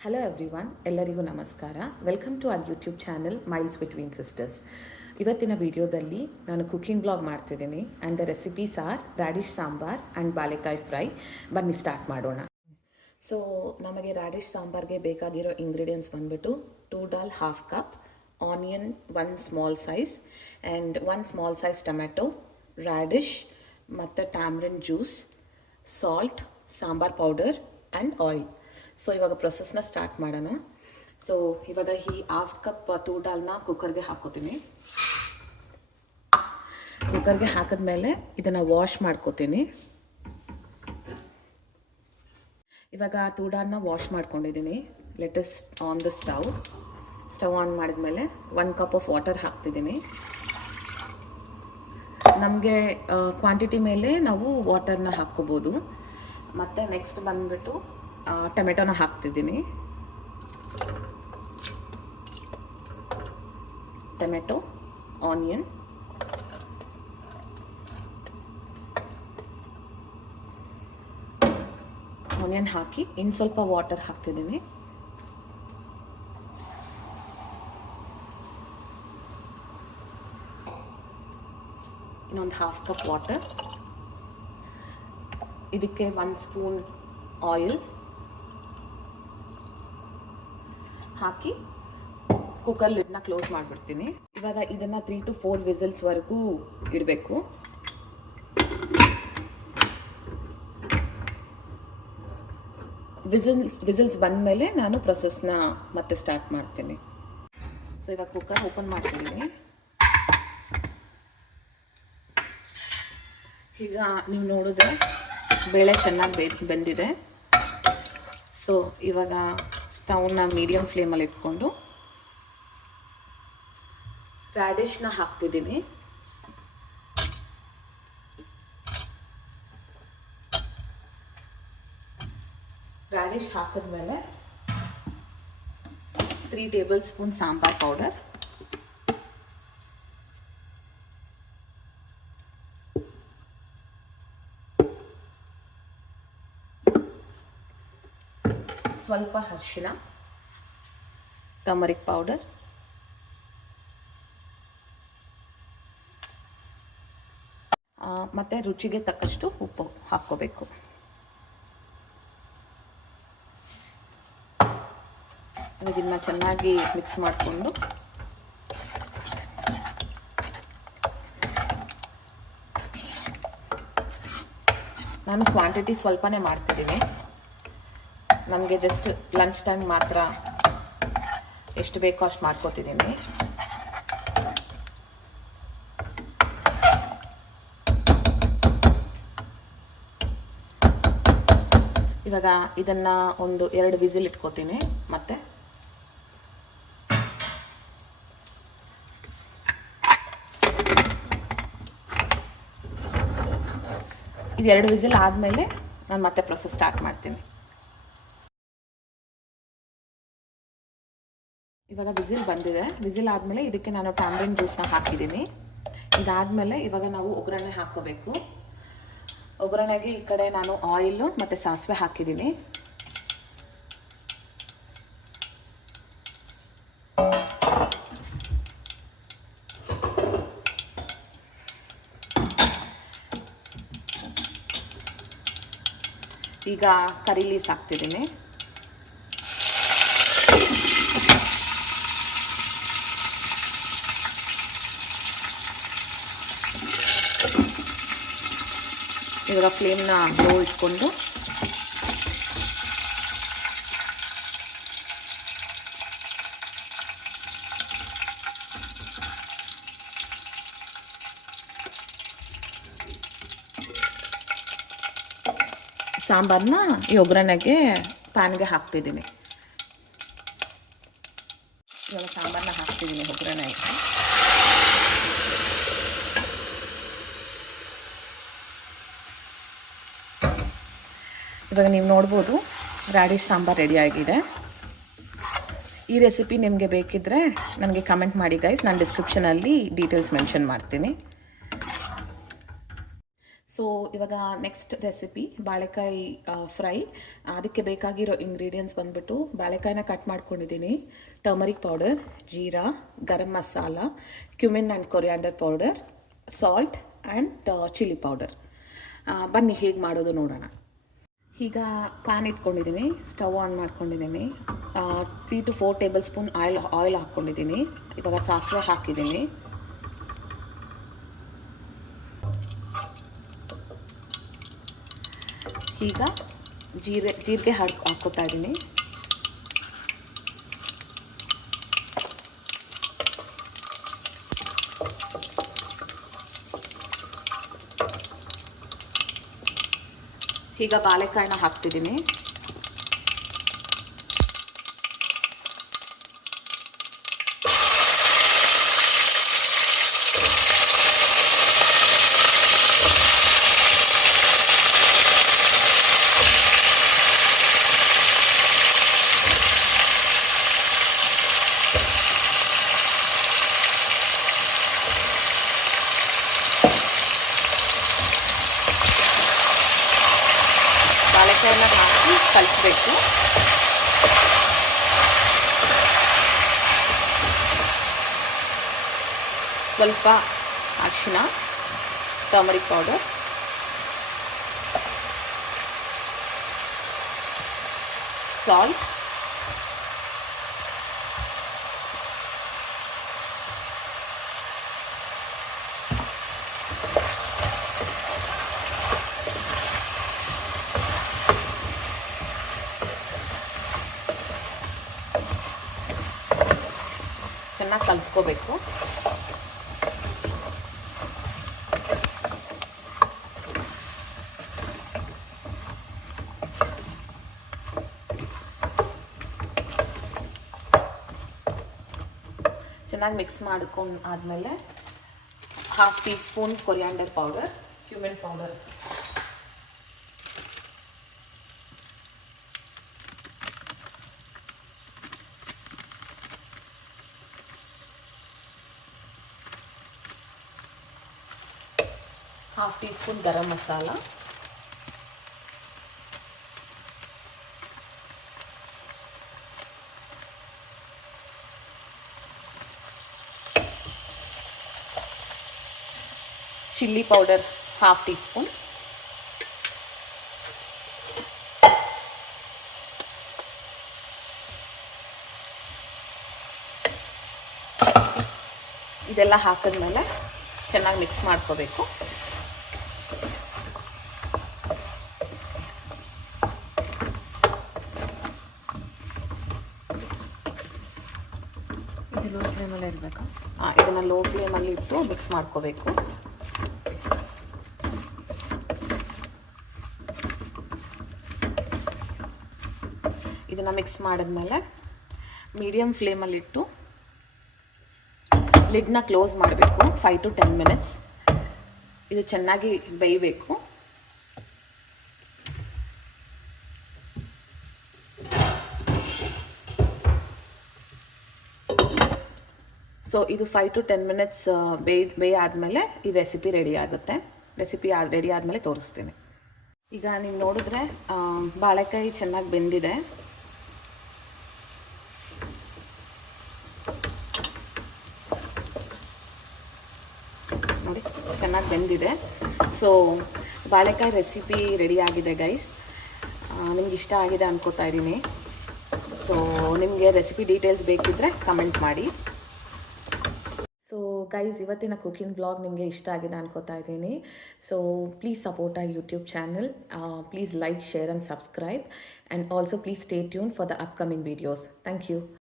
Hello everyone ಎಲ್ಲರಿಗೂ ನಮಸ್ಕಾರ. Welcome to our YouTube channel miles between sisters ಇವತ್ತಿನ ವಿಡಿಯೋದಲ್ಲಿ ನಾನು ಕುಕಿಂಗ್ ಬ್ಲಾಗ್ ಮಾಡ್ತಿದ್ದೀನಿ and the recipes are radish sambar and ಬಾಳೆಕಾಯಿ ಫ್ರೈ ಬನ್ನಿ ಸ್ಟಾರ್ಟ್ ಮಾಡೋಣ. ಸೊ ನಮಗೆ ರಾಡಿಶ್ ಸಾಂಬಾರ್ಗೆ ಬೇಕಾಗಿರೋ ಇಂಗ್ರೀಡಿಯೆಂಟ್ಸ್ ಬಂದ್ಬಿಟ್ಟು two dal half cup onion one small size and one small size tomato radish ಮತ್ತು tamarind juice salt sambar powder and oil so ಇವಾಗ ಪ್ರೊಸೆಸ್ನ ಸ್ಟಾರ್ಟ್ ಮಾಡೋಣ. ಸೊ ಇವಾಗ ಈ ಹಾಫ್ ಕಪ್ ದಾಲ್ನ ಕುಕ್ಕರ್ಗೆ ಹಾಕೋತೀನಿ. ಕುಕ್ಕರ್ಗೆ ಹಾಕಿದ್ಮೇಲೆ ಇದನ್ನು ವಾಶ್ ಮಾಡ್ಕೋತೀನಿ. ಇವಾಗ ಆ ದಾಲ್ನ ವಾಶ್ ಮಾಡ್ಕೊಂಡಿದ್ದೀನಿ let's on the stove stove on ಮಾಡಿದ್ಮೇಲೆ ಒನ್ ಕಪ್ ಆಫ್ ವಾಟರ್ ಹಾಕ್ತಿದ್ದೀನಿ ನಮಗೆ ಕ್ವಾಂಟಿಟಿ ಮೇಲೆ ನಾವು ವಾಟರ್ನ ಹಾಕ್ಕೋಬೋದು. ಮತ್ತು ನೆಕ್ಸ್ಟ್ ಬಂದುಬಿಟ್ಟು ಟೊಮೆಟೊನ ಹಾಕ್ತಿದ್ದೀನಿ. Tomato, onion. ಆನಿಯನ್ ಹಾಕಿ, ಇನ್ನು ಸ್ವಲ್ಪ ವಾಟರ್ ಹಾಕ್ತಿದ್ದೀನಿ. ಇನ್ನೊಂದು ಹಾಫ್ ಕಪ್ ವಾಟರ್ ಇದಕ್ಕೆ ಒಂದು ಸ್ಪೂನ್ ಆಯಿಲ್ ಹಾಕಿ ಕುಕ್ಕರ್ ಲಿಡ್ನ ಕ್ಲೋಸ್ ಮಾಡಿಬಿಡ್ತೀನಿ. ಇವಾಗ ಇದನ್ನು ತ್ರೀ ಟು ಫೋರ್ ವಿಸಲ್ಸ್ವರೆಗೂ ಇಡಬೇಕು. ವಿಸಲ್ಸ್ ವಿಸಲ್ಸ್ ಬಂದಮೇಲೆ ನಾನು ಪ್ರೊಸೆಸ್ನ ಮತ್ತೆ ಸ್ಟಾರ್ಟ್ ಮಾಡ್ತೀನಿ. ಸೊ ಇವಾಗ ಕುಕ್ಕರ್ ಓಪನ್ ಮಾಡ್ತೀನಿ ಈಗ ನೀವು ನೋಡಿದ್ರೆ ಬೇಳೆ ಚೆನ್ನಾಗಿ ಬೇ ಬೆಂದಿದೆ. ಸೊ ಇವಾಗ ಸ್ಟವ್ನ ಮೀಡಿಯಮ್ ಫ್ಲೇಮಲ್ಲಿ ಇಟ್ಕೊಂಡು ರ್ಯಾಡಿಶ್ನ ಹಾಕ್ತಿದ್ದೀನಿ. ಹಾಕಿದ ಹಾಕಿದ್ಮೇಲೆ three tablespoon sambar powder ಸ್ವಲ್ಪ ಅರಿಶಿನ ಟಮರಿಕ್ ಪೌಡರ್ ಮತ್ತು ರುಚಿಗೆ ತಕ್ಕಷ್ಟು ಉಪ್ಪು ಹಾಕ್ಕೋಬೇಕು. ಇದನ್ನು ಚೆನ್ನಾಗಿ ಮಿಕ್ಸ್ ಮಾಡಿಕೊಂಡು ನಾನು ಕ್ವಾಂಟಿಟಿ ಸ್ವಲ್ಪನೇ ಮಾಡ್ತಿದ್ದೀನಿ. ನಮಗೆ ಜಸ್ಟ್ ಲಂಚ್ ಟೈಮ್ ಮಾತ್ರ ಎಷ್ಟು ಬೇಕೋ ಅಷ್ಟು ಮಾಡ್ಕೋತಿದ್ದೀನಿ ಇವಾಗ ಇದನ್ನು ಒಂದು ಎರಡು ವಿಸಿಲ್ ಇಟ್ಕೋತೀನಿ ಮತ್ತೆ. ಇದು ಎರಡು ವಿಸಿಲ್ ಆದಮೇಲೆ ನಾನು ಮತ್ತೆ ಪ್ರೊಸೆಸ್ ಸ್ಟಾರ್ಟ್ ಮಾಡ್ತೀನಿ. ಇವಾಗ ವಿಸಿಲ್ ಬಂದಿದೆ. ವಿಸಿಲ್ ಆದಮೇಲೆ ಇದಕ್ಕೆ ನಾನು ಟ್ಯಾಮ್ರಿನ್ ಜ್ಯೂಸ್ನ ಹಾಕಿದ್ದೀನಿ. ಇದಾದಮೇಲೆ ಇವಾಗ ನಾವು ಒಗ್ಗರಣೆ ಹಾಕೋಬೇಕು. ಒಗ್ಗರಣೆಗೆ ಈ ಕಡೆ ನಾನು ಆಯಿಲು ಮತ್ತು ಸಾಸಿವೆ ಹಾಕಿದ್ದೀನಿ. ಈಗ ಕರಿ ಲೀಸ್ ಹಾಕ್ತಿದ್ದೀನಿ. ಇವಾಗ ಫ್ಲೇಮ್ನ ಲೋ ಇಟ್ಕೊಂಡು ಸಾಂಬಾರನ್ನ ಈ ಒಗ್ಗರಣೆಗೆ ಪ್ಯಾನ್ಗೆ ಹಾಕ್ತಿದ್ದೀನಿ. ಇವಾಗ ಸಾಂಬಾರನ್ನ ಹಾಕ್ತಿದ್ದೀನಿ ಒಗ್ಗರಣೆಗೆ. ಇವಾಗ ನೀವು ನೋಡ್ಬೋದು ರಾಡಿಶ್ ಸಾಂಬಾರ್ ರೆಡಿ ಆಗಿದೆ. ಈ ರೆಸಿಪಿ ನಿಮಗೆ ಬೇಕಿದ್ದರೆ ನನಗೆ ಕಮೆಂಟ್ ಮಾಡಿ ಗೈಸ್ ನಾನು ಡಿಸ್ಕ್ರಿಪ್ಷನಲ್ಲಿ ಡೀಟೇಲ್ಸ್ ಮೆನ್ಷನ್ ಮಾಡ್ತೀನಿ. ಸೊ ಇವಾಗ ನೆಕ್ಸ್ಟ್ ರೆಸಿಪಿ ಬಾಳೆಕಾಯಿ ಫ್ರೈ ಅದಕ್ಕೆ ಬೇಕಾಗಿರೋ ಇಂಗ್ರೀಡಿಯೆಂಟ್ಸ್ ಬಂದುಬಿಟ್ಟು ಬಾಳೆಕಾಯಿನ ಕಟ್ ಮಾಡ್ಕೊಂಡಿದ್ದೀನಿ. Turmeric powder jeera, garam masala cumin and coriander powder salt and chilli powder ಬನ್ನಿ, ಹೇಗೆ ಮಾಡೋದು ನೋಡೋಣ. ಈಗ ಪ್ಯಾನ್ ಇಟ್ಕೊಂಡಿದ್ದೀನಿ ಸ್ಟವ್ ಆನ್ ಮಾಡ್ಕೊಂಡಿದ್ದೀನಿ. Three to four tablespoon oil oil ಹಾಕ್ಕೊಂಡಿದ್ದೀನಿ. ಇವಾಗ ಸಾಸಿವೆ ಹಾಕಿದ್ದೀನಿ. ಈಗ ಜೀರಿಗೆ ಜೀರಿಗೆ ಹಾಕ್ ಹಾಕ್ಕೊತಾ ಇದ್ದೀನಿ. ಈಗ ಬಾಳೆಕಾಯಿನ ಹಾಕ್ತಿದ್ದೀನಿ. ಬಾಳೆಕಾಯಿನ ಹಾಕಿ ಕಲಿಸ್ಬೇಕು. ಸ್ವಲ್ಪ ಅರಿಶಿನ ಟರ್ಮರಿಕ್ ಪೌಡರ್ ಸಾಲ್ಟ್ ಚೆನ್ನಾಗಿ ಕಲಿಸ್ಕೋಬೇಕು. ಚೆನ್ನಾಗಿ ಮಿಕ್ಸ್ ಮಾಡ್ಕೊಂಡು ಆದಮೇಲೆ half teaspoon coriander powder cumin powder half teaspoon garam masala chilli powder half teaspoon ಇದೆಲ್ಲ ಹಾಕಿದ್ಮೇಲೆ ಚೆನ್ನಾಗಿ ಮಿಕ್ಸ್ ಮಾಡ್ಕೋಬೇಕು. ಇದು ಲೋ ಫ್ಲೇಮಲ್ಲೇ ಇರಬೇಕಾ? ಇದನ್ನು ಲೋ ಫ್ಲೇಮಲ್ಲಿ ಇಟ್ಟು ಮಿಕ್ಸ್ ಮಾಡ್ಕೋಬೇಕು. ಇದನ್ನು ಮಿಕ್ಸ್ ಮಾಡಿದ್ಮೇಲೆ ಮೀಡಿಯಮ್ ಫ್ಲೇಮಲ್ಲಿಟ್ಟು ಲಿಡ್ನ ಕ್ಲೋಸ್ ಮಾಡಬೇಕು ಫೈವ್ ಟು ಟೆನ್ ಮಿನಿಟ್ಸ್ ಇದು ಚೆನ್ನಾಗಿ ಬೇಯಬೇಕು. ಸೊ ಇದು ಫೈವ್ ಟು ಟೆನ್ ಮಿನಿಟ್ಸ್ ಬೇಯ್ ಬೇಯ ಆದಮೇಲೆ ಈ ರೆಸಿಪಿ ರೆಡಿ ಆಗುತ್ತೆ. ರೆಸಿಪಿ ರೆಡಿ ಆದಮೇಲೆ ತೋರಿಸ್ತೀನಿ. ಈಗ ನೀವು ನೋಡಿದ್ರೆ ಬಾಳೆಕಾಯಿ ಚೆನ್ನಾಗಿ ಬೆಂದಿದೆ ನೋಡಿ ಚೆನ್ನಾಗಿ ಬೆಂದಿದೆ. ಸೊ ಬಾಳೆಕಾಯಿ ರೆಸಿಪಿ ರೆಡಿ ಆಗಿದೆ ಗೈಸ್ ನಿಮ್ಗೆ ಇಷ್ಟ ಆಗಿದೆ ಅಂದ್ಕೋತಾ ಇದ್ದೀನಿ. ಸೊ ನಿಮಗೆ ರೆಸಿಪಿ ಡೀಟೇಲ್ಸ್ ಬೇಕಿದ್ದರೆ ಕಮೆಂಟ್ ಮಾಡಿ. ಸೊ ಗೈಸ್ ಇವತ್ತಿನ ಕುಕಿಂಗ್ ಬ್ಲಾಗ್ ನಿಮಗೆ ಇಷ್ಟ ಆಗಿದೆ ಅನ್ಕೋತಾ ಇದ್ದೀನಿ. ಸೊ ಪ್ಲೀಸ್ ಸಪೋರ್ಟ್ ಆ YouTube channel please like share and subscribe and also please stay tune for the upcoming videos thank you